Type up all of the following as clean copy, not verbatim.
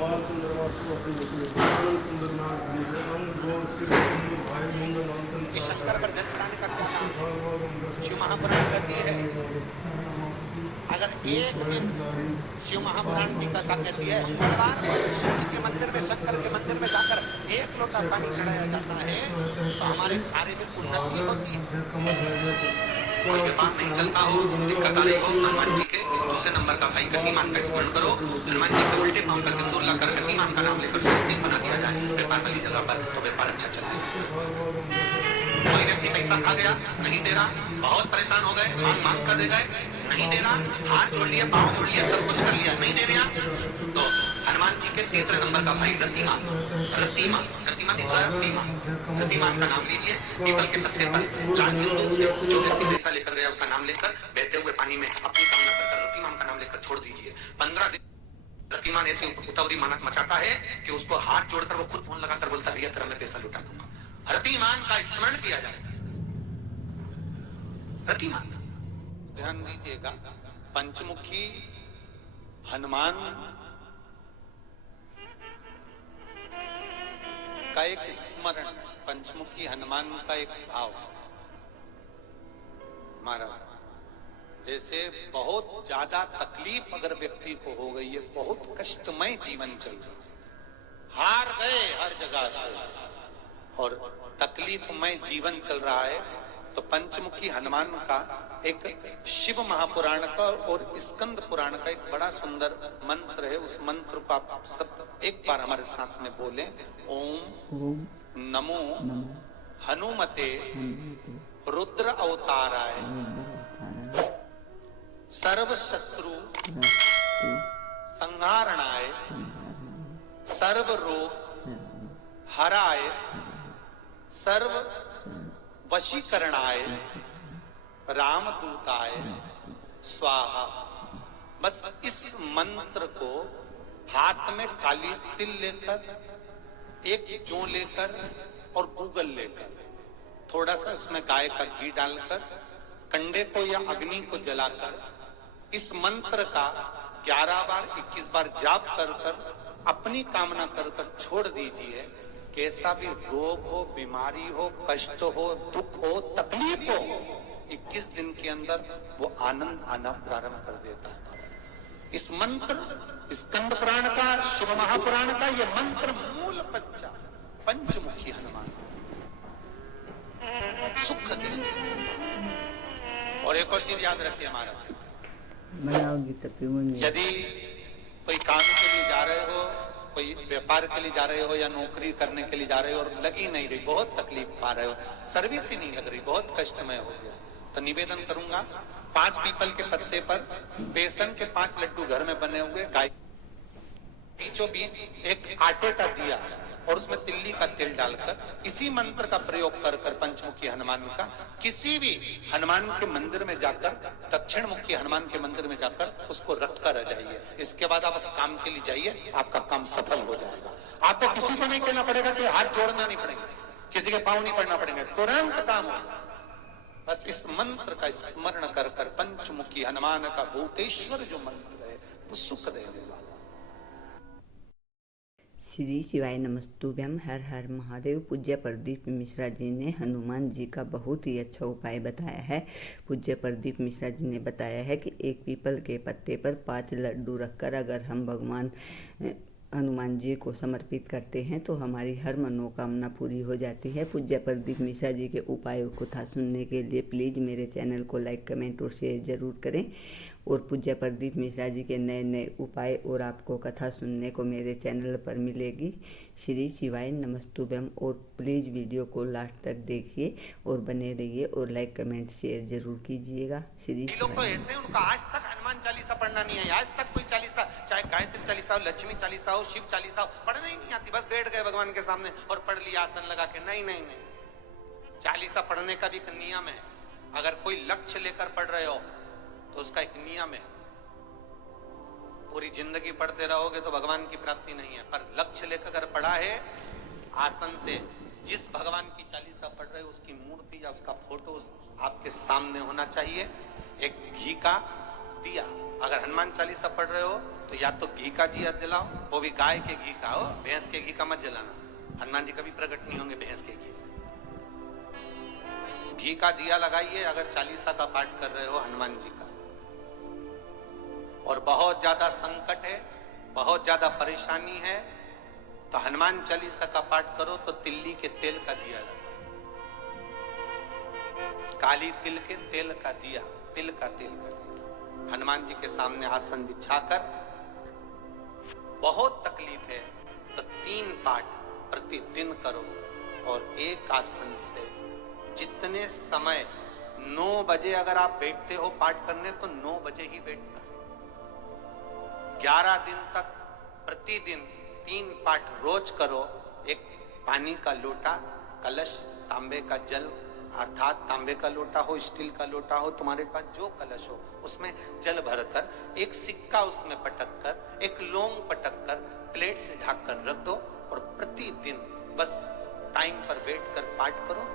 बाल सुंदर वास्तु अपनी चरण सुंदर नाग बीज अंग गोल सिर सुंदर भाई मुंडन अंतन ये शंकर पर जल चढ़ाने का कौन नाम है? शिव महापुराण भागवत कहती है, अगर एक दिन शिव महापुराण की कथा कहती है मंगलवार को शिव के मंदिर में, शंकर के मंदिर में जाकर एक लोटा पानी चढ़ाया जाता है तो हमारे कार्य में उन्नति होती है। कोई व्यापार नहीं चलता हो, दिक्कत आ रही हो, हनुमान जी के दूसरे नंबर का भाई गतिमान का स्मरण करो। हनुमान जी के उल्टे पांव का सिंदूर लाकर गतिमान का नाम लेकर स्वस्तिक बना दिया जाए व्यापार वाली जगह पर, तो व्यापार अच्छा चले। कोई व्यक्ति पैसा खा गया, नहीं दे रहा, बहुत परेशान हो गए, मांग मांग कर दे गए, नहीं दे रहा, हाथ जोड़ लिए, पांव जोड़ लिए, सब कुछ कर लिया, नहीं दे रहा, तो हनुमान जी के तीसरे नंबर का भाई रतिमान, रतिमान, रतिमान, रतिमान, रतिमान का नाम लीजिए। पीपल के पत्ते पर लाल सिंदूर से जो व्यक्ति पैसा लेकर गया उसका नाम लेकर बहते हुए पानी में अपनी कामना कर रतिमान का नाम लेकर छोड़ दीजिए। 15 दिन रतिमान ऐसी उतावली मचाता है कि उसको हाथ जोड़कर वो खुद फोन लगाकर बोलता है भैया तेरा मैं पैसा लुटा दूंगा। रतिमान का स्मरण किया जाए। रतिमान, ध्यान दीजिएगा, पंचमुखी हनुमान का एक स्मरण, पंचमुखी हनुमान का एक भाव। महाराज जैसे बहुत ज्यादा तकलीफ अगर व्यक्ति को हो गई है, बहुत कष्टमय जीवन चल रहा है, हार गए हर जगह से और तकलीफमय जीवन चल रहा है, तो पंचमुखी हनुमान का एक शिव महापुराण का और स्कंद पुराण का एक बड़ा सुंदर मंत्र है। उस मंत्र को आप सब एक बार हमारे साथ में बोलें। ओम नमो हनुमते रुद्र अवताराय सर्व शत्रु संहारणाय सर्व रोग हराय सर्व वशीकरणाय रामदूताय स्वाहा। बस इस मंत्र को हाथ में काली तिल लेकर, एक जौ लेकर और गूगल लेकर, थोड़ा सा उसमें गाय का घी डालकर, कंडे को या अग्नि को जलाकर इस मंत्र का 11 बार 21 बार जाप कर कर अपनी कामना कर कर छोड़ दीजिए। कैसा भी रोग हो, बीमारी हो, कष्ट हो, दुख हो, तकलीफ हो, 21 दिन के अंदर वो आनंद आना प्रारंभ कर देता है। इस मंत्र, स्कंद पुराण का, शिव महापुराण का ये मंत्र मूल पंचा पंचमुखी हनुमान सुख दे। और एक और चीज याद रखिए महाराज, यदि कोई काम के लिए जा रहे हो, कोई व्यापार के लिए जा रहे हो या नौकरी करने के लिए जा रहे हो और लगी नहीं रही, बहुत तकलीफ पा रहे हो, सर्विस ही नहीं लग रही, बहुत कष्टमय हो गया, तो निवेदन करूंगा 5 पीपल के पत्ते पर बेसन के 5 लड्डू घर में बने हुए, गाय बीचों बीच एक आटे का दिया और उसमें तिल्ली का तेल डालकर इसी मंत्र का प्रयोग कर कर पंचमुखी हनुमान का किसी भी हनुमान के मंदिर में जाकर, दक्षिण मुखी हनुमान के मंदिर में जाकर उसको रख कर आ जाइए। इसके बाद आप उस काम के लिए जाइए, आपका काम सफल हो जाएगा। आपको किसी को नहीं कहना पड़ेगा कि हाथ जोड़ना नहीं पड़ेगा, किसी के पांव नहीं पड़ना पड़ेगा, तुरंत काम होगा। बस इस मंत्र का स्मरण कर कर पंचमुखी हनुमान का भूतेश्वर जो मंत्र है वो सुख देने वाला। श्री शिवाय नमस्तुभ्यम। हर हर महादेव। पूज्य प्रदीप मिश्रा जी ने हनुमान जी का बहुत ही अच्छा उपाय बताया है। पूज्य प्रदीप मिश्रा जी ने बताया है कि एक पीपल के पत्ते पर 5 लड्डू रखकर अगर हम भगवान हनुमान जी को समर्पित करते हैं तो हमारी हर मनोकामना पूरी हो जाती है। पूज्य प्रदीप मिश्रा जी के उपायों को था सुनने के लिए प्लीज़ मेरे चैनल को लाइक, कमेंट और शेयर ज़रूर करें। और पूज्य प्रदीप मिश्रा जी के नए नए उपाय और आपको कथा सुनने को मेरे चैनल पर मिलेगी। श्री शिवाय नमस्तुभ्यम। और प्लीज़ वीडियो को लास्ट तक देखिए और बने रहिए और लाइक, कमेंट, शेयर जरूर कीजिएगा। श्री लोग तो ऐसे, उनका आज तक हनुमान चालीसा पढ़ना नहीं है, आज तक कोई चालीसा, चाहे गायत्री चालीसा हो, लक्ष्मी चालीसा हो, शिव चालीसा हो, पढ़ना ही नहीं आती। बस बैठ गए भगवान के सामने और पढ़ लिया आसन लगा के। नहीं नहीं नहीं, चालीसा पढ़ने का भी एक नियम है। अगर कोई लक्ष्य लेकर पढ़ रहे हो तो उसका एक नियम है। पूरी जिंदगी पढ़ते रहोगे तो भगवान की प्राप्ति नहीं है, पर लक्ष्य लेकर अगर पढ़ा है, आसन से जिस भगवान की चालीसा पढ़ रहे हो उसकी मूर्ति या उसका फोटो आपके सामने होना चाहिए। एक घी का दिया। अगर हनुमान चालीसा पढ़ रहे हो तो या तो घी का दिया जलाओ, वो भी गाय के घी का हो, भैंस के घी का मत जलाना। हनुमान जी कभी प्रकट नहीं होंगे भैंस के घी से। घी का दिया लगाइए अगर चालीसा का पाठ कर रहे हो हनुमान जी का। और बहुत ज्यादा संकट है, बहुत ज्यादा परेशानी है, तो हनुमान चालीसा का पाठ करो तो तिल्ली के तेल का दिया लगाओ, काली तिल के तेल का दिया, तिल का तेल का दिया हनुमान जी के सामने आसन बिछाकर। बहुत तकलीफ है तो 3 पाठ प्रतिदिन करो। और एक आसन से जितने समय 9 बजे अगर आप बैठते हो पाठ करने तो 9 बजे ही बैठना। 11 दिन तक प्रतिदिन 3 पाठ रोज करो। एक पानी का लोटा, कलश, तांबे का जल अर्थात तांबे का लोटा हो, स्टील का लोटा हो, तुम्हारे पास जो कलश हो उसमें जल भरकर एक सिक्का उसमें पटक कर, एक लौंग पटक कर प्लेट से ढक कर रख दो और प्रतिदिन बस टाइम पर बैठकर पाठ करो।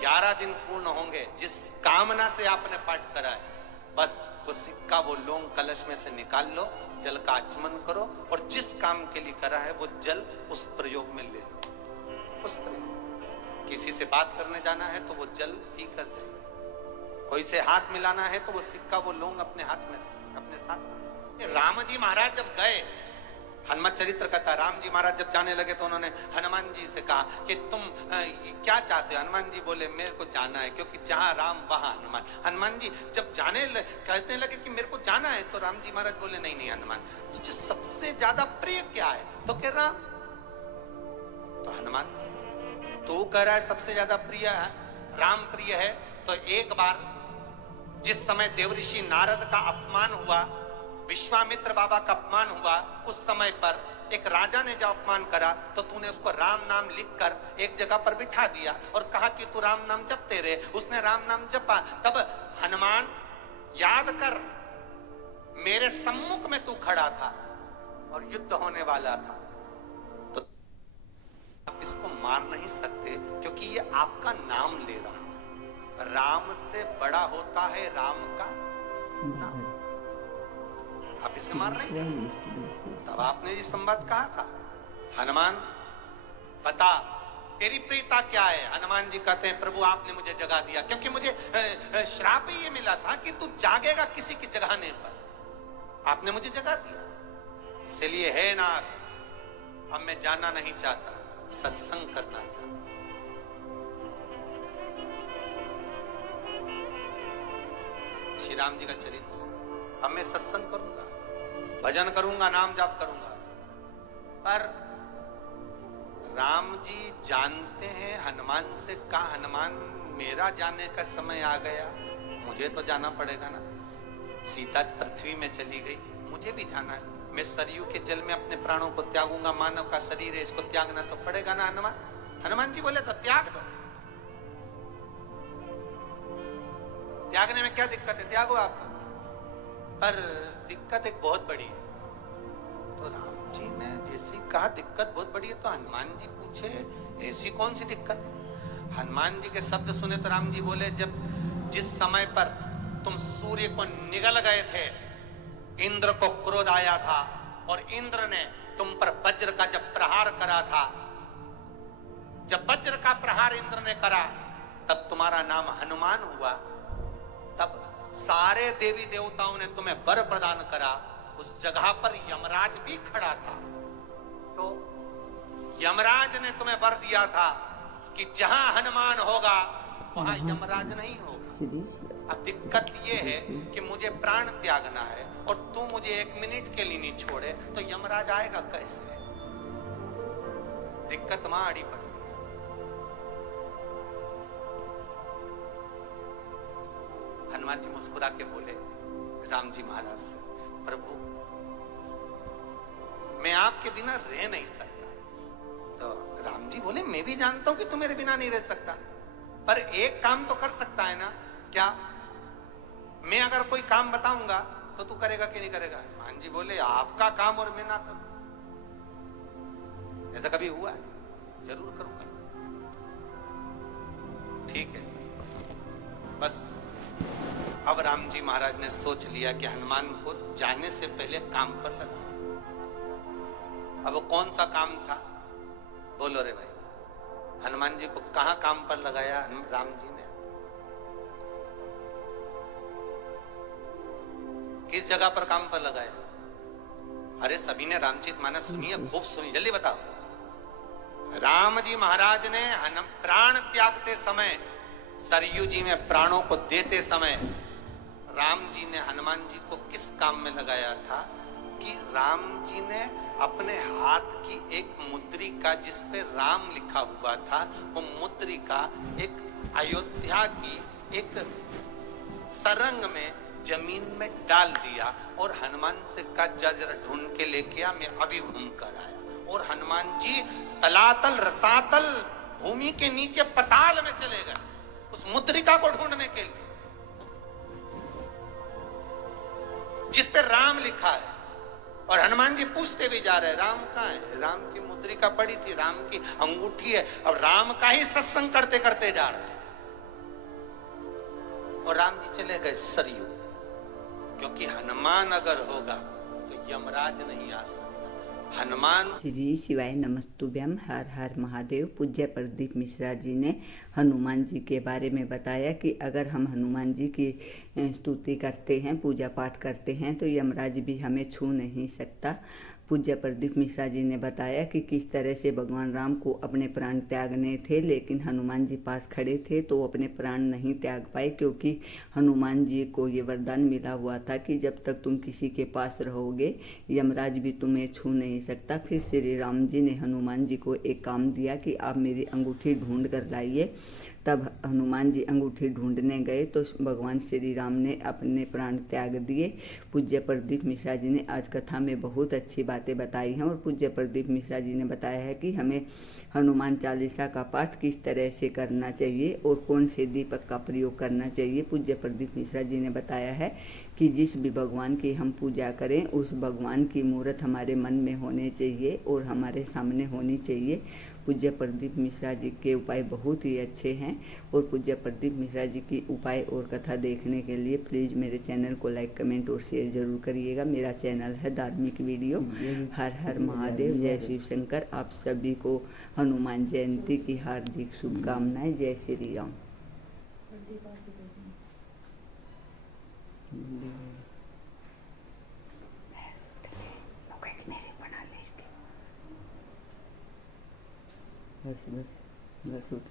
11 दिन पूर्ण होंगे। जिस कामना से आपने पाठ करा है बस वो सिक्का, वो लौंग कलश में से निकाल लो, जल का आचमन करो और जिस काम के लिए करा है वो जल उस प्रयोग में ले लो। उस प्रयोग किसी से बात करने जाना है तो वो जल पी कर जाए, कोई से हाथ मिलाना है तो वो सिक्का, वो लौंग अपने हाथ में रखें, अपने साथ। राम जी महाराज जब गए, हनुमत चरित्र कथा, राम जी महाराज जब जाने लगे तो उन्होंने हनुमान जी से कहा कि तुम क्या चाहते हो? हनुमान जी बोले मेरे को जाना है, क्योंकि जहां राम वहां हनुमान। हनुमान जी जब कहने लगे कि मेरे को जाना है तो राम जी महाराज बोले नहीं नहीं हनुमान, तुझे सबसे ज्यादा प्रिय क्या है? तो कह राम। तो हनुमान तू कह रहा है सबसे ज्यादा प्रिय है राम प्रिय है, तो एक बार जिस समय देवऋषि नारद का अपमान हुआ, विश्वामित्र बाबा का अपमान हुआ, उस समय पर एक राजा ने जब अपमान करा तो तूने उसको राम नाम लिखकर एक जगह पर बिठा दिया और कहा कि तू राम नाम जपते रहे। उसने राम नाम जपा। तब हनुमान याद कर, मेरे सम्मुख में तू खड़ा था और युद्ध होने वाला था, तो आप इसको मार नहीं सकते क्योंकि ये आपका नाम ले रहा है। राम से बड़ा होता है राम का नाम, आप इसे मार नहीं सकते। तब आपने ये संवाद कहा था, हनुमान बता तेरी प्रियता क्या है? हनुमान जी कहते हैं प्रभु आपने मुझे जगा दिया, क्योंकि मुझे श्राप ये मिला था कि तू जागेगा किसी की जगाने पर, आपने मुझे जगा दिया। इसलिए है नाथ, अब मैं जाना नहीं चाहता, सत्संग करना चाहता। श्री राम जी का चरित्र, अब मैं सत्संग करूंगा, भजन करूंगा, नाम जाप करूंगा। पर राम जी जानते हैं हनुमान से कहा, हनुमान मेरा जाने का समय आ गया, मुझे तो जाना पड़ेगा ना। सीता पृथ्वी में चली गई, मुझे भी जाना है। मैं सरयू के जल में अपने प्राणों को त्यागूंगा, मानव का शरीर है, इसको त्यागना तो पड़ेगा ना हनुमान। हनुमान जी बोले तो त्याग दो, त्यागने में क्या दिक्कत है, त्यागो आप। पर दिक्कत एक बहुत बड़ी है। तो राम जी ने जैसी कहा दिक्कत बहुत बड़ी है, तो हनुमान जी पूछे ऐसी कौन सी दिक्कत है? हनुमान जी के शब्द सुने तो राम जी बोले, जब जिस समय पर तुम सूर्य को निगल गए थे, इंद्र को क्रोध आया था और इंद्र ने तुम पर वज्र का जब प्रहार करा था, जब वज्र का प्रहार इंद्र ने करा तब तुम्हारा नाम हनुमान हुआ। तब सारे देवी देवताओं ने तुम्हें वर प्रदान करा। उस जगह पर यमराज भी खड़ा था, तो यमराज ने तुम्हें वर दिया था कि जहां हनुमान होगा वहां यमराज नहीं होगा। अब दिक्कत ये है कि मुझे प्राण त्यागना है और तू मुझे 1 मिनट के लिए नहीं छोड़े, तो यमराज आएगा कैसे? दिक्कत वहां अड़ी पड़ी। हनुमान जी मुस्कुरा के बोले राम जी महाराज से, प्रभु मैं आपके बिना रह नहीं सकता। तो राम जी बोले मैं भी जानता हूं कि तू मेरे बिना नहीं रह सकता, पर एक काम तो कर सकता है ना। क्या? मैं अगर कोई काम बताऊंगा तो तू करेगा कि नहीं करेगा? हनुमान जी बोले आपका काम और मैं ना करूं, ऐसा कभी हुआ है? जरूर करूंगा। ठीक है, बस अब राम जी महाराज ने सोच लिया कि हनुमान को जाने से पहले काम पर लगा। अब वो कौन सा काम था, बोलो रे भाई। हनुमान जी को कहां काम पर लगाया राम जी ने? किस जगह पर काम पर लगाया? अरे सभी ने रामचरितमानस सुनी है, खूब सुनी, जल्दी बताओ। राम जी महाराज ने प्राण त्यागते समय, सरयू जी में प्राणों को देते समय राम जी ने हनुमान जी को किस काम में लगाया था कि राम जी ने अपने हाथ की एक मुद्रिका जिस पे राम लिखा हुआ था, वो मुद्रिका एक अयोध्या की एक सरंग में जमीन में डाल दिया और हनुमान से कहा जरा ढूंढ के लेके आ, मैं अभी घूम कर आया। और हनुमान जी तलातल रसातल भूमि के नीचे पताल में चले गए उस मुद्रिका को ढूंढने के लिए जिस पे राम लिखा है। और हनुमान जी पूछते भी जा रहे हैं राम कहाँ है? राम की मुद्रिका पड़ी थी, राम की अंगूठी है। अब राम का ही सत्संग करते करते जा रहे हैं और राम जी चले गए सरयू, क्योंकि हनुमान अगर होगा तो यमराज नहीं आ सकता। हनुमान श्री शिवाय नमस्तुभ्यम। हर हर महादेव। पूज्य प्रदीप मिश्रा जी ने हनुमान जी के बारे में बताया कि अगर हम हनुमान जी की स्तुति करते हैं, पूजा पाठ करते हैं, तो यमराज भी हमें छू नहीं सकता। पूज्य प्रदीप मिश्रा जी ने बताया कि किस तरह से भगवान राम को अपने प्राण त्यागने थे, लेकिन हनुमान जी पास खड़े थे तो वो अपने प्राण नहीं त्याग पाए, क्योंकि हनुमान जी को ये वरदान मिला हुआ था कि जब तक तुम किसी के पास रहोगे यमराज भी तुम्हें छू नहीं सकता। फिर श्री राम जी ने हनुमान जी को एक काम दिया कि आप मेरी अंगूठी ढूंढ कर लाइए। तब हनुमान जी अंगूठी ढूंढने गए तो भगवान श्री राम ने अपने प्राण त्याग दिए। पूज्य प्रदीप मिश्रा जी ने आज कथा में बहुत अच्छी बातें बताई हैं और पूज्य प्रदीप मिश्रा जी ने बताया है कि हमें हनुमान चालीसा का पाठ किस तरह से करना चाहिए और कौन से दीपक का प्रयोग करना चाहिए। पूज्य प्रदीप मिश्रा जी ने बताया है कि जिस भी भगवान की हम पूजा करें उस भगवान की मूर्त हमारे मन में होने चाहिए और हमारे सामने होनी चाहिए। पूज्य प्रदीप मिश्रा जी के उपाय बहुत ही अच्छे हैं और पूज्य प्रदीप मिश्रा जी की उपाय और कथा देखने के लिए प्लीज़ मेरे चैनल को लाइक, कमेंट और शेयर जरूर करिएगा। मेरा चैनल है धार्मिक वीडियो। हर हर महादेव, जय शिव शंकर। आप सभी को हनुमान जयंती की हार्दिक शुभकामनाएं। जय श्री राम। बस बस बस उठ।